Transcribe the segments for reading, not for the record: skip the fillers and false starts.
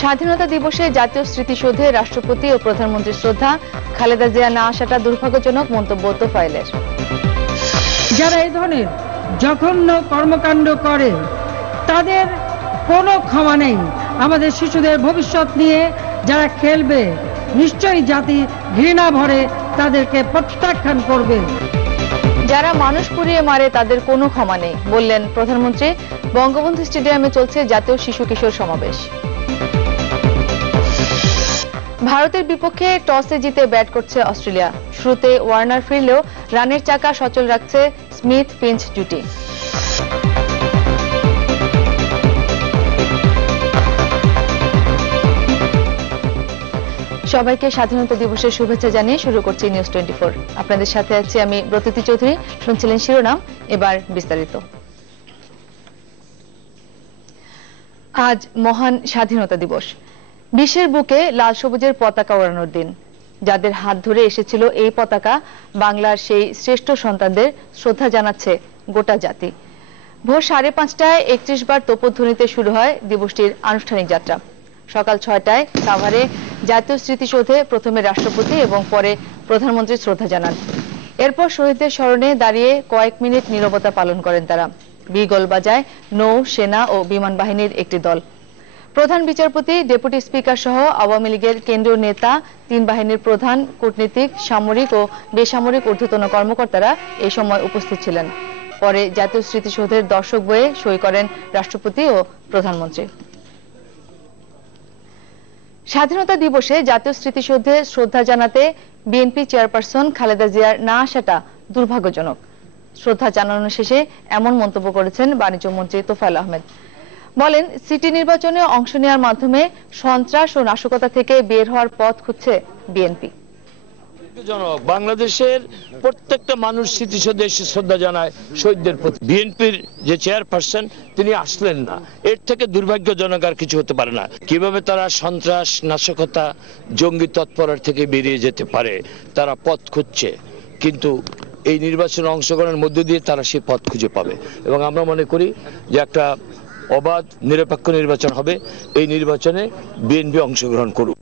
স্বাধীনতা দিবসে জাতীয় স্মৃতিসৌধে রাষ্ট্রপতি ও প্রধানমন্ত্রীর শ্রদ্ধা, খালেদা জিয়া না আসাটা দুর্ভাগ্যজনক মন্তব্য তোফায়েলের। যারা এই ধরনের জঘন্য কর্মকাণ্ড করে তাদের কোনো ক্ষমা নেই। আমাদের শিশুদের ভবিষ্যৎ নিয়ে যারা খেলবে নিশ্চয়ই জাতি ঘৃণা ভরে তাদেরকে প্রত্যাখ্যান করবে। যারা মানুষ পুড়িয়ে মারে তাদের কোনো ক্ষমা নেই বললেন প্রধানমন্ত্রী। বঙ্গবন্ধু স্টেডিয়ামে চলছে জাতীয় শিশু কিশোর সমাবেশ। ভারতের বিপক্ষে টসে জিতে ব্যাট করছে অস্ট্রেলিয়া। শুরুতে ওয়ার্নার ফিরলেও রানের চাকা সচল রাখছে স্মিথ ফিঞ্চ জুটি। সবাইকে স্বাধীনতা দিবসের শুভেচ্ছা জানিয়ে শুরু করছি নিউজ 24। আপনাদের সাথে আছি আমি ব্রততী চৌধুরী। শুনছিলেন শিরোনাম, এবার বিস্তারিত। আজ মহান স্বাধীনতা দিবস। বিশ্বের বুকে লাল সবুজের পতাকা ওড়ানোর দিন। যাদের হাত ধরে এসেছিল এই পতাকা, বাংলার সেই শ্রেষ্ঠ সন্তানদের শ্রদ্ধা জানাচ্ছে গোটা জাতি। ভোর 5:30টায় 31 বার তোপধ্বনিতে শুরু হয় দিবসটির আনুষ্ঠানিক যাত্রা। সকাল 6টায় সাভারে জাতীয় স্মৃতিসৌধে প্রথমে রাষ্ট্রপতি এবং পরে প্রধানমন্ত্রী শ্রদ্ধা জানান। এরপর শহীদদের স্মরণে দাঁড়িয়ে কয়েক মিনিট নীরবতা পালন করেন তারা। বিগল বাজায় নৌ, সেনা ও বিমান বাহিনীর একটি দল। প্রধান বিচারপতি, ডেপুটি স্পিকার সহ আওয়ামী লীগের কেন্দ্রীয় নেতা, 3 বাহিনীর প্রধান, কূটনীতিক, সামরিক ও বেসামরিক ঊর্ধ্বতন কর্মকর্তারা এই সময় উপস্থিত ছিলেন। পরে জাতীয় স্মৃতিসৌধের দর্শক বইয়ে সই করেন রাষ্ট্রপতি ও প্রধানমন্ত্রী। স্বাধীনতা দিবসে জাতীয় স্মৃতিসৌধে শ্রদ্ধা জানাতে বিএনপি চেয়ারপারসন খালেদা জিয়ার না আসাটা দুর্ভাগ্যজনক। শ্রদ্ধা জানানো শেষে এমন মন্তব্য করেছেন বাণিজ্য মন্ত্রী তোফায়েল আহমেদ। বলেন, সিটি নির্বাচনে অংশ নেওয়ার মাধ্যমে সন্ত্রাস ও নাশকতা থেকে বের হওয়ার পথ খুঁজছে বিএনপি। বাংলাদেশের প্রত্যেকটা মানুষ স্মৃতিসৌধে এসে শ্রদ্ধা জানায় শহীদদের প্রতি। বিএনপির যে চেয়ারপারসন তিনি আসলেন না, এর থেকে দুর্ভাগ্যজনক আর কিছু হতে পারে না। কিভাবে তারা সন্ত্রাস, নাশকতা, জঙ্গি তৎপরতা থেকে বেরিয়ে যেতে পারে তারা পথ খুঁজছে, কিন্তু এই নির্বাচনে অংশগ্রহণের মধ্য দিয়ে তারা সেই পথ খুঁজে পাবে। এবং আমরা মনে করি যে একটা অবাধ নিরপেক্ষ নির্বাচন হবে। এই নির্বাচনে বিএনপি অংশগ্রহণ করুক।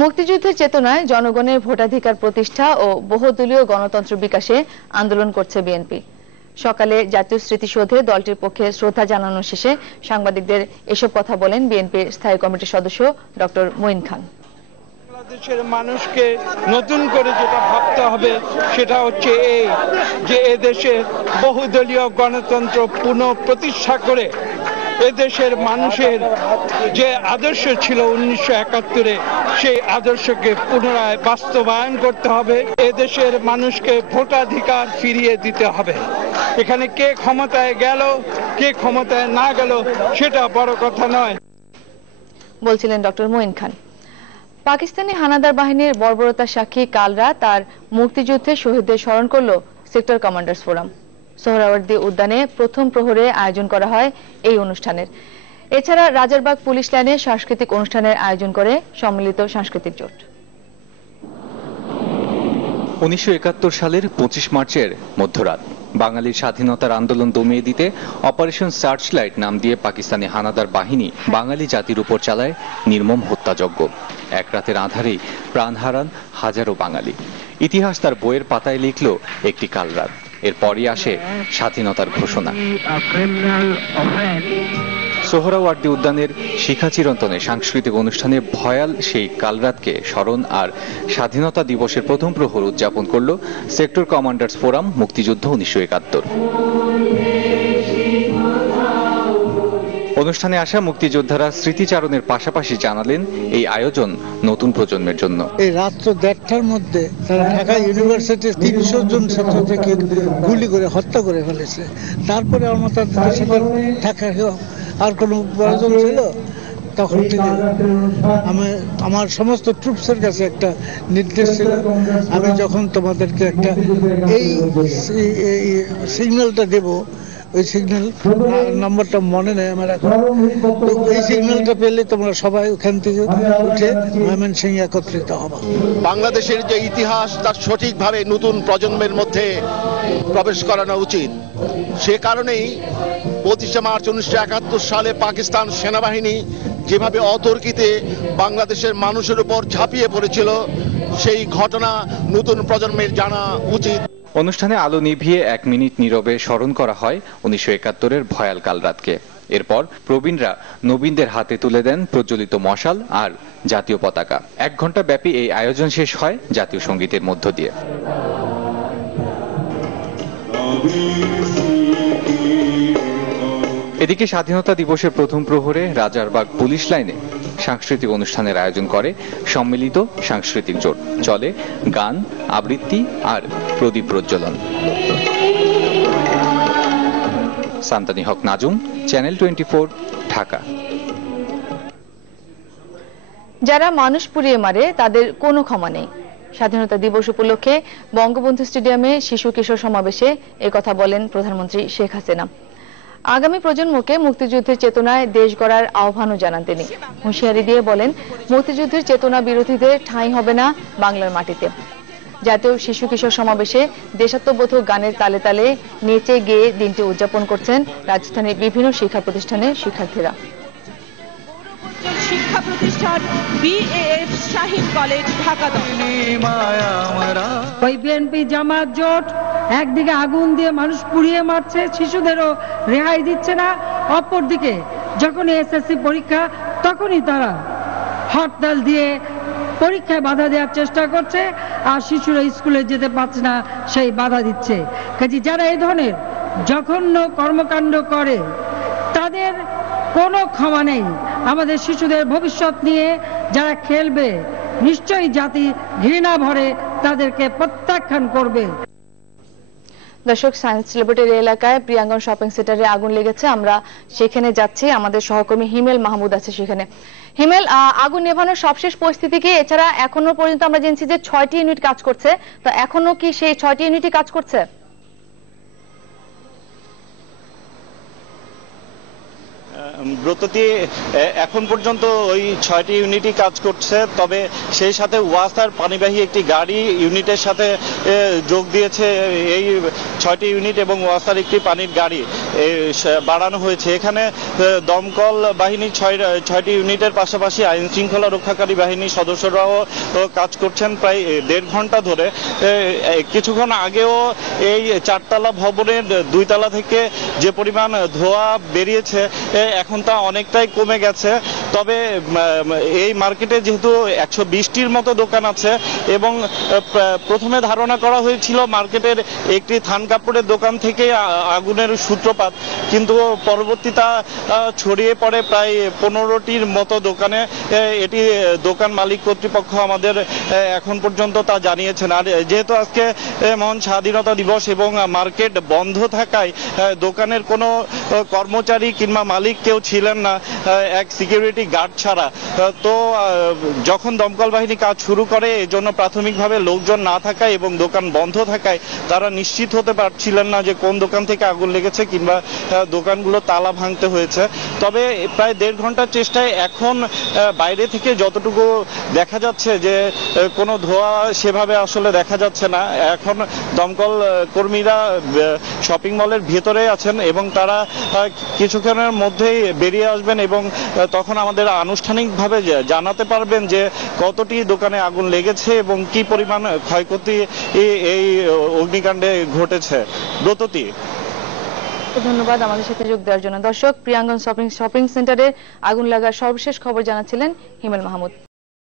মুক্তিযুদ্ধের চেতনায় জনগণের ভোটাধিকার প্রতিষ্ঠা ও বহুদলীয় গণতন্ত্র বিকাশে আন্দোলন করছে বিএনপি। সকালে জাতীয় স্মৃতিসৌধে দলটির পক্ষে শ্রদ্ধা জানানো শেষে সাংবাদিকদের এসব কথা বলেন বিএনপির স্থায়ী কমিটির সদস্য ডক্টর মঈন খান। বাংলাদেশের মানুষকে নতুন করে যেটা ভাবতে হবে সেটা হচ্ছে এই যে এদেশে বহুদলীয় গণতন্ত্র পুনঃপ্রতিষ্ঠা করে এদেশের মানুষের যে আদর্শ ছিল 1971-এ সেই আদর্শকে পুনরায় বাস্তবায়ন করতে হবে। এদেশের মানুষকে ভোটাধিকার ফিরিয়ে দিতে হবে। এখানে কে ক্ষমতায় গেল, কে ক্ষমতায় না গেল সেটা বড় কথা নয়, বলছিলেন ডক্টর মঈন খান। পাকিস্তানি হানাদার বাহিনীর বর্বরতার সাক্ষী কাল রাত আর মুক্তিযুদ্ধে শহীদদের স্মরণ করল সেক্টর কমান্ডার্স ফোরাম। সোহরাওয়ার্দী উদ্যানে প্রথম প্রহরে আয়োজন করা হয় এই অনুষ্ঠানের। এছাড়া রাজারবাগ পুলিশ লাইনে সাংস্কৃতিক অনুষ্ঠানের আয়োজন করে সম্মিলিত সাংস্কৃতিক জোট। 1971 সালের 25 মার্চের মধ্যরাত বাঙালির স্বাধীনতার আন্দোলন দমিয়ে দিতে অপারেশন সার্চলাইট নাম দিয়ে পাকিস্তানি হানাদার বাহিনী বাঙালি জাতির উপর চালায় নির্মম হত্যাযজ্ঞ। এক রাতের আঁধারেই প্রাণ হারান হাজারো বাঙালি। ইতিহাস তার বইয়ের পাতায় লিখল একটি কালরাত। এরপরই আসে স্বাধীনতার ঘোষণা। সোহরাওয়ার্দী উদ্যানের শিখা চিরন্তনে সাংস্কৃতিক অনুষ্ঠানে ভয়াল সেই কালরাতকে স্মরণ আর স্বাধীনতা দিবসের প্রথম প্রহর উদযাপন করল সেক্টর কমান্ডার্স ফোরাম মুক্তিযুদ্ধ 1971। অনুষ্ঠানে আসা মুক্তিযোদ্ধারা স্মৃতিচারণের পাশাপাশি জানালেন এই আয়োজন নতুন প্রজন্মের জন্য। এই রাত্র 1:30টার মধ্যে তারা ঢাকা ইউনিভার্সিটির 300 জন ছাত্রদেরকে গুলি করে হত্যা করে ফেলেছে। তারপরে আমার তাদের সাথে থাকার আর কোনো প্রয়োজন ছিল? তখন থেকে আমার সমস্ত ট্রুপসের কাছে একটা নির্দেশ ছিল, আমি যখন তোমাদেরকে একটা এই সিগন্যালটা দেব ওই সিগন্যাল নাম্বারটা মনে নেই আমার এখন। তো এই সিগন্যালটা পেলে তোমরা সবাই ওখান থেকে উঠে ময়মনসিংহে একত্রিত হবা। বাংলাদেশের যে ইতিহাস তার সঠিকভাবে নতুন প্রজন্মের মধ্যে প্রবেশ করানো উচিত। সে কারণেই 25শে মার্চ 1971 সালে পাকিস্তান সেনাবাহিনী যেভাবে অতর্কিতে বাংলাদেশের মানুষের উপর ঝাঁপিয়ে পড়েছিল, সেই ঘটনা নতুন প্রজন্মের জানা উচিত। অনুষ্ঠানে আলো নিভিয়ে 1 মিনিট নীরবে স্মরণ করা হয় 1971-এর ভয়াল কালরাতকে। এরপর প্রবীণরা নবীনদের হাতে তুলে দেন প্রজ্বলিত মশাল আর জাতীয় পতাকা। 1 ঘন্টা ব্যাপী এই আয়োজন শেষ হয় জাতীয় সঙ্গীতের মধ্য দিয়ে। এদিকে স্বাধীনতা দিবসের প্রথম প্রহরে রাজারবাগ পুলিশ লাইনে সাংস্কৃতিক অনুষ্ঠানের আয়োজন করে সম্মিলিত সাংস্কৃতিক জোট। চলে গান, আবৃত্তি আর প্রদীপ প্রজ্বলন। সান্তানি হক নাজুম, চ্যানেল 24, ঢাকা। যারা মানুষ পুড়িয়ে মারে তাদের কোনো ক্ষমা নেই। স্বাধীনতা দিবস উপলক্ষে বঙ্গবন্ধু স্টেডিয়ামে শিশু কিশোর সমাবেশে একথা বলেন প্রধানমন্ত্রী শেখ হাসিনা। আগামী প্রজন্মকে মুক্তিযুদ্ধের চেতনায় দেশ গড়ার আহ্বানও জানান তিনি। হুঁশিয়ারি দিয়ে বলেন, মুক্তিযুদ্ধের চেতনা বিরোধীদের ঠাঁই হবে না বাংলার মাটিতে। জাতীয় শিশু কিশোর সমাবেশে দেশাত্মবোধক গানের তালে তালে নেচে গেয়ে দিনটি উদযাপন করছেন রাজধানীর বিভিন্ন শিক্ষা প্রতিষ্ঠানের শিক্ষার্থীরা। শিক্ষা প্রতিষ্ঠান বিএএফ শাহীন কলেজ ঢাকা। ওই বিএনপি জামাত জোট একদিকে আগুন দিয়ে মানুষ পুড়িয়ে মারছে, শিশুদেরও রেহাই দিচ্ছে না। অপরদিকে যখনই এসএসসি পরীক্ষা তখনই তারা হরতাল দিয়ে পরীক্ষায় বাধা দেওয়ার চেষ্টা করছে, আর শিশুরা স্কুলে যেতে পারছে না, সেই বাধা দিচ্ছে। কাজে যারা এই ধরনের জঘন্য কর্মকাণ্ড করে তাদের কোনো ক্ষমা নেই। আমাদের শিশুদের ভবিষ্যৎ নিয়ে যারা খেলবে, নিশ্চয়ই জাতি ঘৃণা ভরে তাদেরকে প্রত্যাখ্যান করবে। দর্শক, সায়েন্স ল্যাবরেটরি এলাকায় প্রিয়াঙ্গন শপিং সেন্টারে আগুন লেগেছে। আমরা সেখানে যাচ্ছি, আমাদের সহকর্মী হিমেল মাহমুদ আছে সেখানে। হিমেল, আগুন নেভানোর সবশেষ পরিস্থিতি কি? এছাড়া এখনো পর্যন্ত আমরা জেনেছি যে 6টি ইউনিট কাজ করছে, তো এখনো কি সেই 6টি ইউনিটই কাজ করছে? ব্রততী, এখন পর্যন্ত ওই 6টি ইউনিটই কাজ করছে, তবে সেই সাথে ওয়াসার পানিবাহী একটি গাড়ি ইউনিটের সাথে যোগ দিয়েছে। এই 6টি ইউনিট এবং ওয়াসার একটি পানির গাড়ি বাড়ানো হয়েছে। এখানে দমকল বাহিনী 6টি ইউনিটের পাশাপাশি আইন শৃঙ্খলা রক্ষাকারী বাহিনীর সদস্যরাও কাজ করছেন প্রায় 1.5 ঘন্টা ধরে। কিছুক্ষণ আগেও এই 4তলা ভবনের 2 তলা থেকে যে পরিমাণ ধোঁয়া বেরিয়েছে এখন তা অনেকটাই কমে গেছে। তবে এই মার্কেটে যেহেতু 120টির মতো দোকান আছে এবং প্রথমে ধারণা করা হয়েছিল মার্কেটের একটি থান কাপড়ের দোকান থেকে আগুনের সূত্রপাত, কিন্তু পরবর্তীতে ছড়িয়ে পড়ে প্রায় 15টির মতো দোকানে। এটি দোকান মালিক কর্তৃপক্ষ আমাদের এখন পর্যন্ত তা জানিয়েছেন। আর যেহেতু আজকে মহান স্বাধীনতা দিবস এবং মার্কেট বন্ধ থাকায় দোকানের কোনো কর্মচারী কিংবা মালিক কেউ ছিলেন না, এক সিকিউরিটি গার্ড ছাড়া। তো যখন দমকল বাহিনী কাজ শুরু করে, এজন্য প্রাথমিকভাবে লোকজন না থাকায় এবং দোকান বন্ধ থাকায় তারা নিশ্চিত হতে পারছিলেন না যে কোন দোকান থেকে আগুন লেগেছে কিংবা দোকানগুলো তালা ভাঙতে হয়েছে। তবে প্রায় 1.5 ঘন্টার চেষ্টায় এখন বাইরে থেকে যতটুকু দেখা যাচ্ছে যে কোনো ধোঁয়া সেভাবে আসলে দেখা যাচ্ছে না। এখন দমকল কর্মীরা শপিং মলের ভেতরে আছেন এবং তারা কিছুক্ষণের মধ্যেই বেরিয়ে আসবেন এবং তখন আমাদের আনুষ্ঠানিকভাবে জানাতে পারবেন যে কতটি দোকানে আগুন লেগেছে এবং কি পরিমাণ ক্ষয়ক্ষতি এই অগ্নিকাণ্ডে ঘটেছে। ব্রততী, ধন্যবাদ আমাদের সাথে যোগ দেওয়ার জন্য। দর্শক, প্রিয়াঙ্গন শপিং সেন্টারে আগুন লাগার সর্বশেষ খবর জানাচ্ছিলেন হিমেল মাহমুদ।